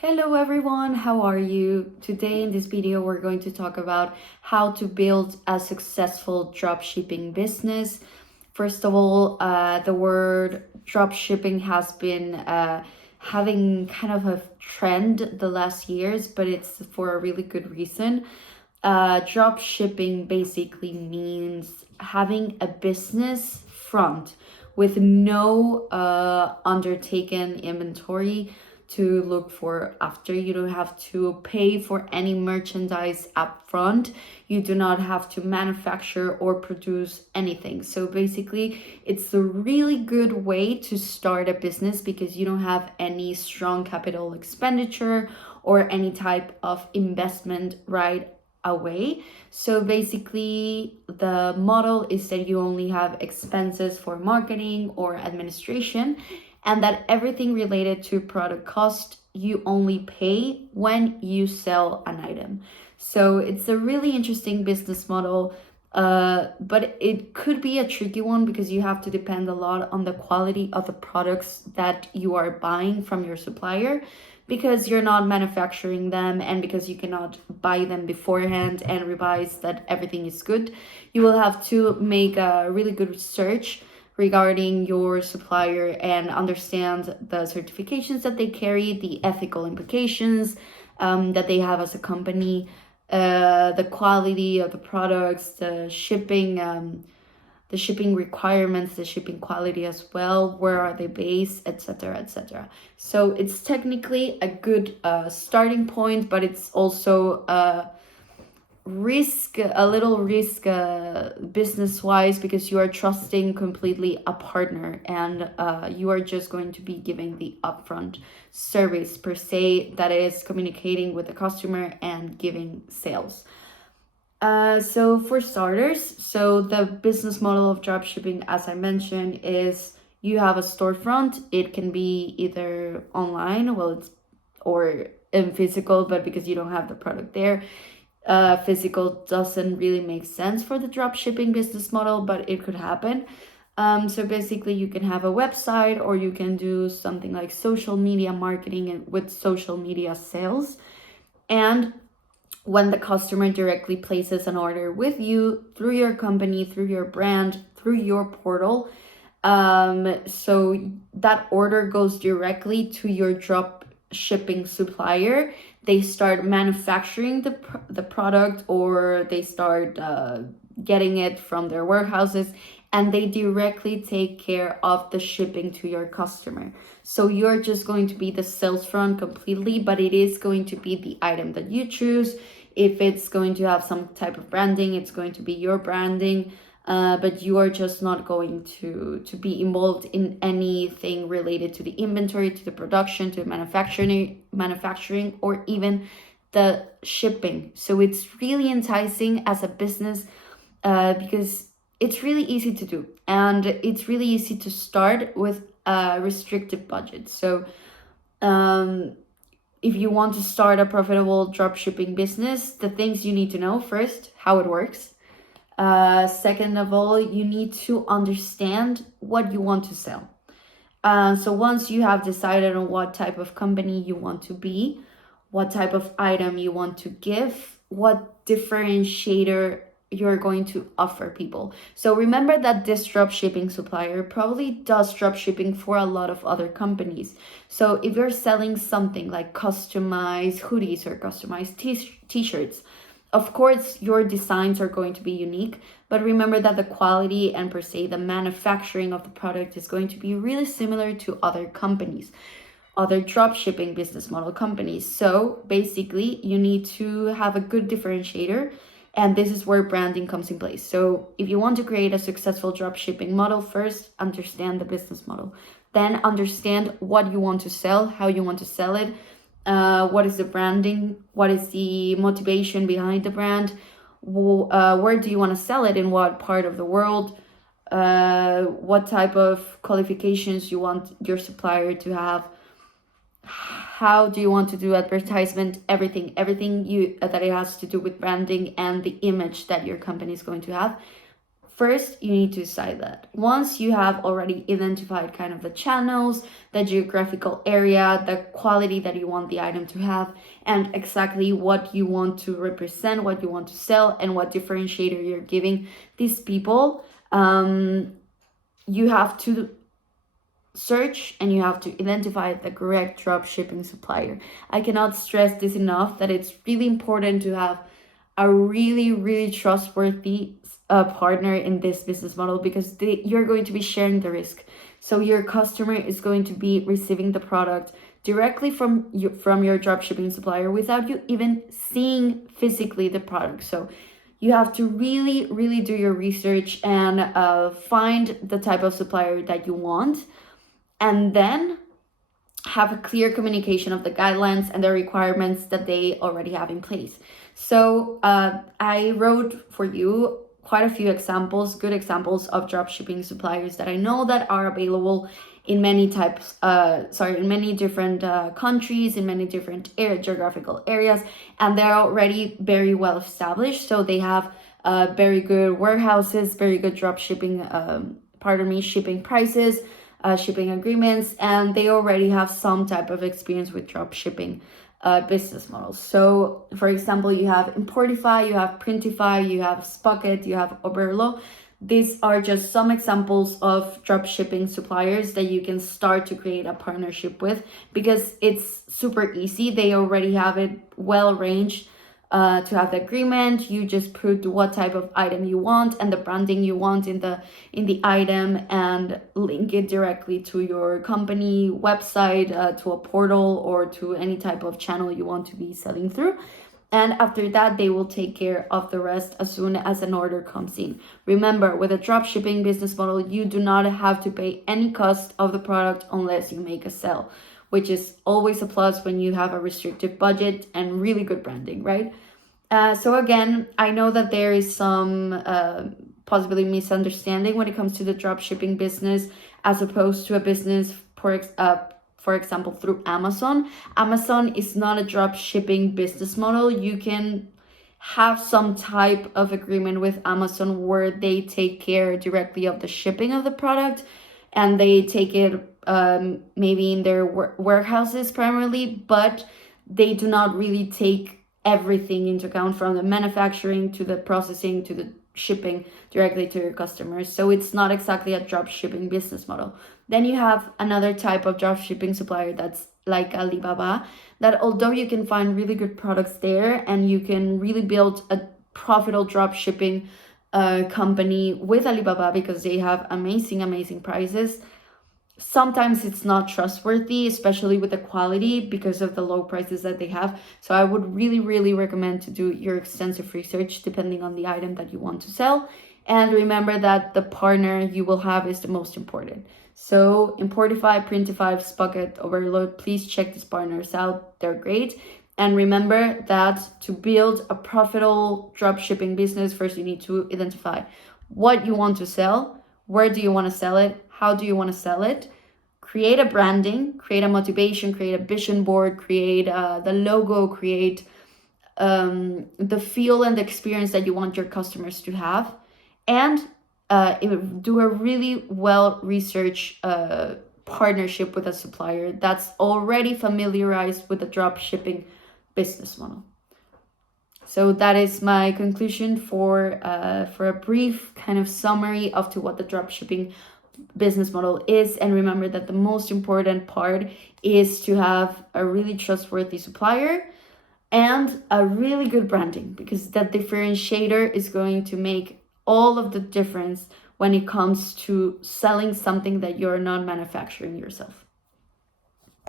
Hello everyone, how are you? Today in this video we're going to talk about how to build a successful dropshipping business. First of all, the word dropshipping has been having kind of a trend the last years, but it's for a really good reason. Dropshipping basically means having a business front with no undertaken inventory to look for after. You don't have to pay for any merchandise up front. You do not have to manufacture or produce anything. So basically, it's a really good way to start a business because you don't have any strong capital expenditure or any type of investment right away. So basically, the model is that you only have expenses for marketing or administration, and that everything related to product cost you only pay when you sell an item. So it's a really interesting business model, but it could be a tricky one because you have to depend a lot on the quality of the products that you are buying from your supplier, because you're not manufacturing them and because you cannot buy them beforehand and revise that everything is good. You will have to make a really good research regarding your supplier and understand the certifications that they carry, the ethical implications that they have as a company, the quality of the products, the shipping requirements, the shipping quality as well, where are they based, etc., etc. So it's technically a good starting point, but it's also a little risk business wise, because you are trusting completely a partner, and you are just going to be giving the upfront service per se, that is communicating with the customer and giving sales. So for starters, so the business model of dropshipping, as I mentioned, is you have a storefront. It can be either online, or in physical, but because you don't have the product there, physical doesn't really make sense for the dropshipping business model, but it could happen. So basically, you can have a website, or you can do something like social media marketing and with social media sales. And when the customer directly places an order with you through your company, through your brand, through your portal, so that order goes directly to your drop shipping supplier. They start manufacturing the product, or they start getting it from their warehouses, and they directly take care of the shipping to your customer. So you're just going to be the sales front completely, but it is going to be the item that you choose. If it's going to have some type of branding, it's going to be your branding. But you are just not going to be involved in anything related to the inventory, to the production, to manufacturing, or even the shipping. So it's really enticing as a business, because it's really easy to do, and it's really easy to start with a restrictive budget. So if you want to start a profitable dropshipping business, the things you need to know: first, how it works. Second of all, you need to understand what you want to sell. So once you have decided on what type of company you want to be, what type of item you want to give, what differentiator you're going to offer people. So remember that this dropshipping supplier probably does dropshipping for a lot of other companies. So if you're selling something like customized hoodies or customized t-shirts, of course, your designs are going to be unique, but remember that the quality and per se the manufacturing of the product is going to be really similar to other companies, other dropshipping business model companies. So basically, you need to have a good differentiator, and this is where branding comes in place. So if you want to create a successful dropshipping model, first understand the business model, then understand what you want to sell, how you want to sell it. What is the branding? What is the motivation behind the brand? Where do you want to sell it? In what part of the world? What type of qualifications you want your supplier to have? How do you want to do advertisement? Everything that it has to do with branding and the image that your company is going to have. First, you need to decide that. Once you have already identified kind of the channels, the geographical area, the quality that you want the item to have, and exactly what you want to represent, what you want to sell, and what differentiator you're giving these people, you have to search and you have to identify the correct drop shipping supplier. I cannot stress this enough, that it's really important to have a really trustworthy partner in this business model, because you're going to be sharing the risk. So your customer is going to be receiving the product directly from your drop shipping supplier without you even seeing physically the product. So you have to really do your research and find the type of supplier that you want, and then have a clear communication of the guidelines and the requirements that they already have in place. So I wrote for you quite a few examples, good examples of dropshipping suppliers that I know that are available in many in many different countries, in many different geographical areas, and they're already very well established. So they have very good warehouses, very good shipping prices, shipping agreements, and they already have some type of experience with drop shipping business models. So for example, you have Importify, you have Printify, you have Spucket, you have Oberlo. These are just some examples of drop shipping suppliers that you can start to create a partnership with, because it's super easy. They already have it well arranged to have the agreement. You just put what type of item you want and the branding you want in the item, and link it directly to your company website, to a portal, or to any type of channel you want to be selling through. And after that, they will take care of the rest as soon as an order comes in. Remember, with a drop shipping business model, you do not have to pay any cost of the product unless you make a sale, which is always a plus when you have a restricted budget and really good branding, right? So again, I know that there is some possibly misunderstanding when it comes to the drop shipping business as opposed to a business, for example, through Amazon. Amazon is not a drop shipping business model. You can have some type of agreement with Amazon where they take care directly of the shipping of the product, and they take it maybe in their warehouses primarily, but they do not really take everything into account, from the manufacturing to the processing to the shipping directly to your customers. So it's not exactly a drop shipping business model. Then you have another type of drop shipping supplier that's like Alibaba, that although you can find really good products there and you can really build a profitable drop shipping company with Alibaba, because they have amazing prices, sometimes it's not trustworthy, especially with the quality, because of the low prices that they have. So I would really recommend to do your extensive research depending on the item that you want to sell. And remember that the partner you will have is the most important. So Importify, Printify, Spucket, Overload, please check these partners out. They're great. And remember that to build a profitable drop shipping business, first you need to identify what you want to sell, where do you want to sell it, how do you want to sell it, create a branding, create a motivation, create a vision board, create the logo, create the feel and the experience that you want your customers to have, and do a really well researched partnership with a supplier that's already familiarized with the drop shipping business model. So that is my conclusion for a brief kind of summary of to what the drop shipping business model is. And remember that the most important part is to have a really trustworthy supplier and a really good branding, because that differentiator is going to make all of the difference when it comes to selling something that you're not manufacturing yourself.